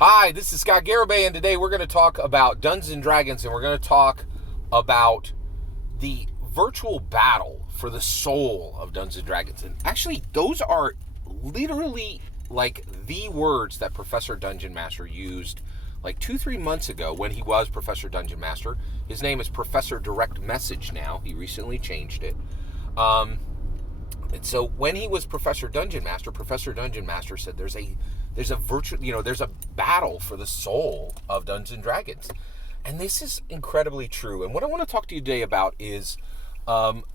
Hi, this is Scott Garibay, and today we're going to talk about Dungeons and Dragons, and we're going to talk about the virtual battle for the soul of Dungeons and Dragons. And actually, those are literally like the words that Professor Dungeon Master used like 2-3 months ago when he was Professor Dungeon Master. His name is Professor Direct Message now. He recently changed it. And so when he was Professor Dungeon Master said there's a virtual, there's a battle for the soul of Dungeons and Dragons. And this is incredibly true. And what I want to talk to you today about is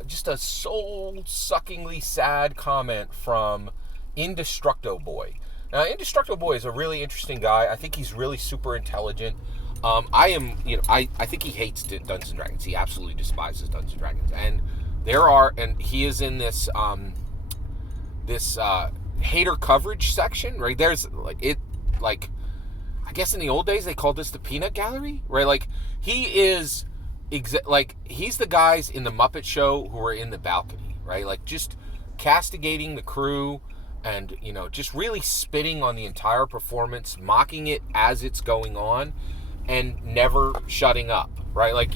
just a soul-suckingly sad comment from Indestructoboy. Now, Indestructoboy is a really interesting guy. I think he's really super intelligent. I think he hates Dungeons and Dragons. He absolutely despises Dungeons and Dragons. And he is in this hater coverage section, right? There's I guess in the old days they called this the peanut gallery, right? Like he's the guys in the Muppet Show who are in the balcony, right? Like just castigating the crew and, just really spitting on the entire performance, mocking it as it's going on and never shutting up, right? Like,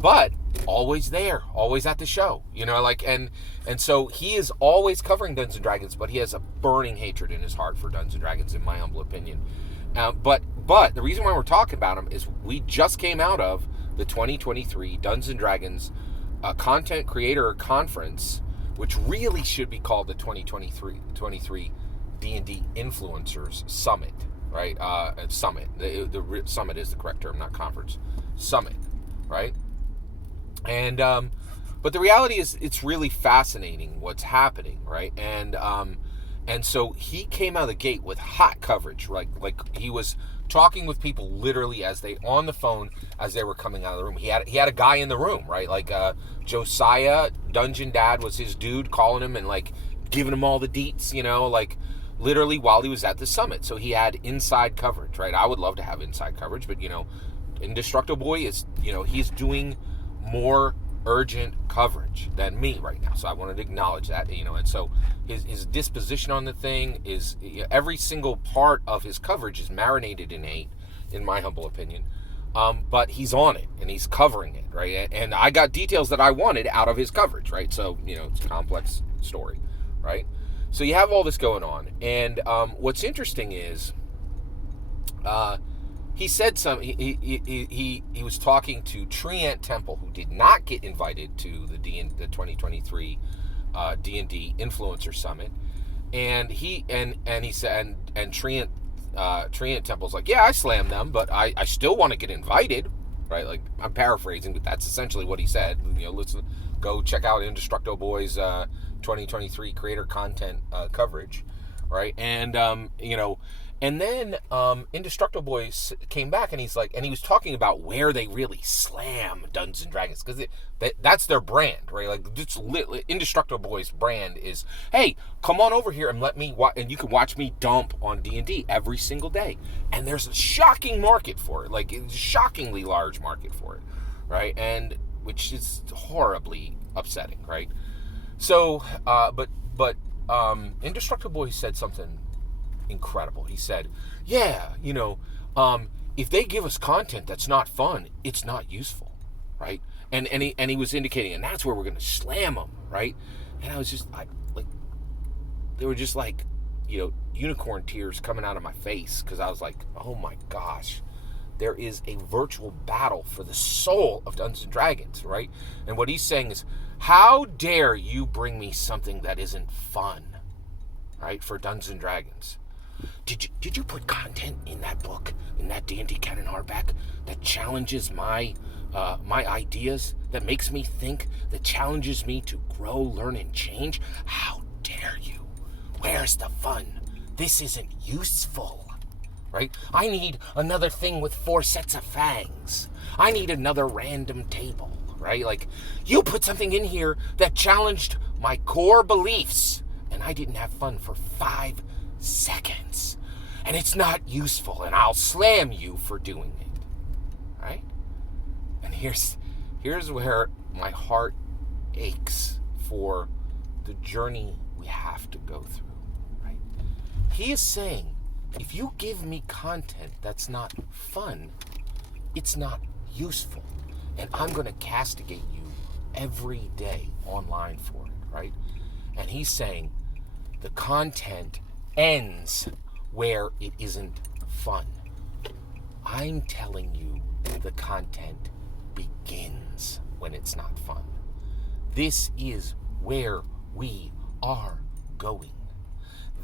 but always there, always at the show, and so he is always covering Dungeons and Dragons, but he has a burning hatred in his heart for Dungeons and Dragons, in my humble opinion. But the reason why we're talking about him is we just came out of the 2023 Dungeons and Dragons Content Creator Conference, which really should be called the 2023 D&D Influencers Summit, right? Summit. The summit is the correct term, not conference. Summit, right? And but the reality is, it's really fascinating what's happening, right? And so he came out of the gate with hot coverage, right? Like he was talking with people literally on the phone as they were coming out of the room. He had a guy in the room, right? Like Josiah, Dungeon Dad, was his dude, calling him and like giving him all the deets, like literally while he was at the summit. So he had inside coverage, right? I would love to have inside coverage, but Indestructoboy is, he's doing more urgent coverage than me right now. So I wanted to acknowledge that, and so his disposition on the thing is, every single part of his coverage is marinated in hate, in my humble opinion. But he's on it and he's covering it, right? And I got details that I wanted out of his coverage, right? So, it's a complex story, right? So you have all this going on. And what's interesting is he said he was talking to Triant Temple, who did not get invited to the 2023 D&D Influencer Summit, and he said Triant Temple's like, yeah, I slammed them, but I still want to get invited, right? Like, I'm paraphrasing, but that's essentially what he said. Listen, go check out Indestructoboy's 2023 creator content coverage, right? And and then Indestructoboy came back and he was talking about where they really slam Dungeons and Dragons, because that's their brand, right? Like, Indestructoboy's brand is, hey, come on over here and and you can watch me dump on D&D every single day. And there's a shocking market for it, like a shockingly large market for it, right? And which is horribly upsetting, right? So, but Indestructoboy said something incredible. He said, yeah, if they give us content that's not fun, it's not useful, right? And he was indicating, and that's where we're going to slam them, right? And I was just like they were just like, unicorn tears coming out of my face, because I was like, oh my gosh, there is a virtual battle for the soul of Dungeons and Dragons, right? And what he's saying is, how dare you bring me something that isn't fun, right, for Dungeons and Dragons? Did you put content in that book, in that D&D canon hardback, that challenges my ideas, that makes me think, that challenges me to grow, learn, and change? How dare you? Where's the fun? This isn't useful, right? I need another thing with 4 sets of fangs. I need another random table, right? Like, you put something in here that challenged my core beliefs, and I didn't have fun for 5 seconds, and it's not useful, and I'll slam you for doing it, right? And here's where my heart aches for the journey we have to go through, right? He is saying if you give me content that's not fun, it's not useful. And I'm going to castigate you every day online for it, right? And he's saying the content ends where it isn't fun. I'm telling you the content begins when it's not fun. This is where we are going.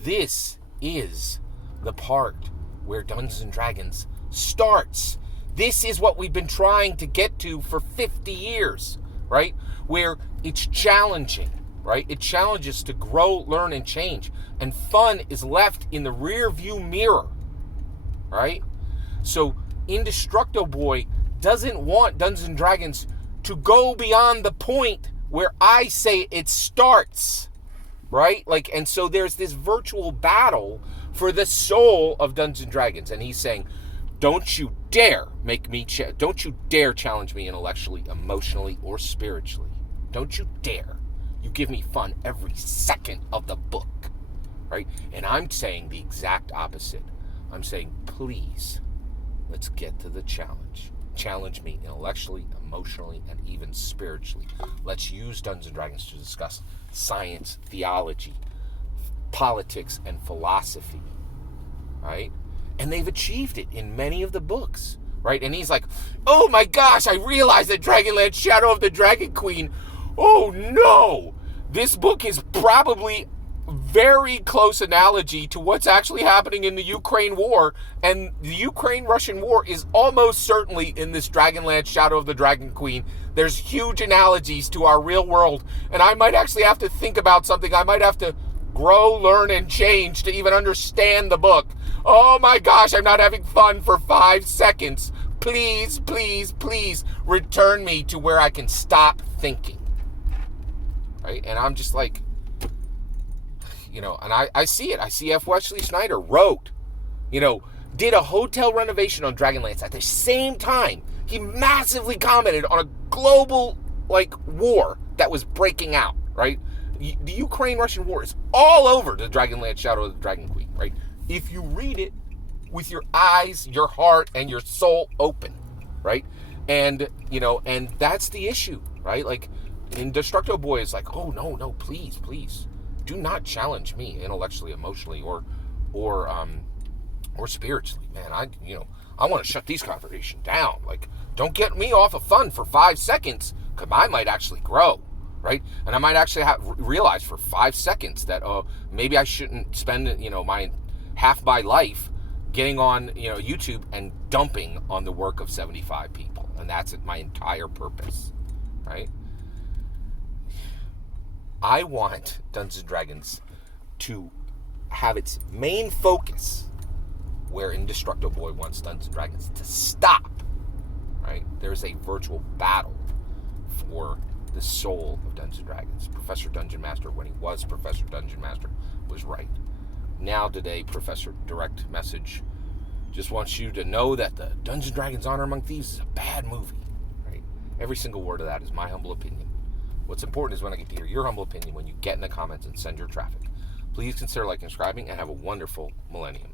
This is the part where Dungeons and Dragons starts. This is what we've been trying to get to for 50 years, right? Where it's challenging, right? It challenges to grow, learn, and change. And fun is left in the rear view mirror, right? So Indestructoboy doesn't want Dungeons and Dragons to go beyond the point where I say it starts, right? Like, and so there's this virtual battle for the soul of Dungeons and Dragons. And he's saying, don't you dare don't you dare challenge me intellectually, emotionally, or spiritually. Don't you dare. You give me fun every second of the book, right? And I'm saying the exact opposite. I'm saying, please, let's get to the challenge. Challenge me intellectually, emotionally, and even spiritually. Let's use Dungeons and Dragons to discuss science, theology, politics, and philosophy, right? And they've achieved it in many of the books, right? And he's like, oh my gosh, I realized that Dragonlance Shadow of the Dragon Queen, oh no! This book is probably very close analogy to what's actually happening in the Ukraine war, and the Ukraine-Russian war is almost certainly in this Dragonlance Shadow of the Dragon Queen. There's huge analogies to our real world, and I might actually have to think about something. I might have to grow, learn, and change to even understand the book. Oh my gosh, I'm not having fun for 5 seconds. Please, please, please return me to where I can stop thinking. Right? And I'm just like, you know, and I see it. I see F. Wesley Snyder wrote, you know, did a hotel renovation on Dragonlance at the same time. He massively commented on a global, like, war that was breaking out, right? The Ukraine-Russian war is all over the Dragonlance Shadow of the Dragon Queen, right? If you read it with your eyes, your heart, and your soul open, right? And, you know, and that's the issue, right? Like, Indestructoboy is like, oh, no, please, please. Do not challenge me intellectually, emotionally, or spiritually, man. I want to shut these conversations down. Like, don't get me off of fun for 5 seconds, because I might actually grow, right? And I might actually realize for 5 seconds that, maybe I shouldn't spend, you know, half my life getting on, you know, YouTube and dumping on the work of 75 people. And that's my entire purpose, right? I want Dungeons & Dragons to have its main focus where Indestructoboy wants Dungeons & Dragons to stop, right? There's a virtual battle for the soul of Dungeons & Dragons. Professor Dungeon Master, when he was Professor Dungeon Master, was right. Now today, Professor Direct Message just wants you to know that the Dungeons & Dragons Honor Among Thieves is a bad movie, right? Every single word of that is my humble opinion. What's important is when I get to hear your humble opinion when you get in the comments and send your traffic. Please consider liking and subscribing, and have a wonderful millennium.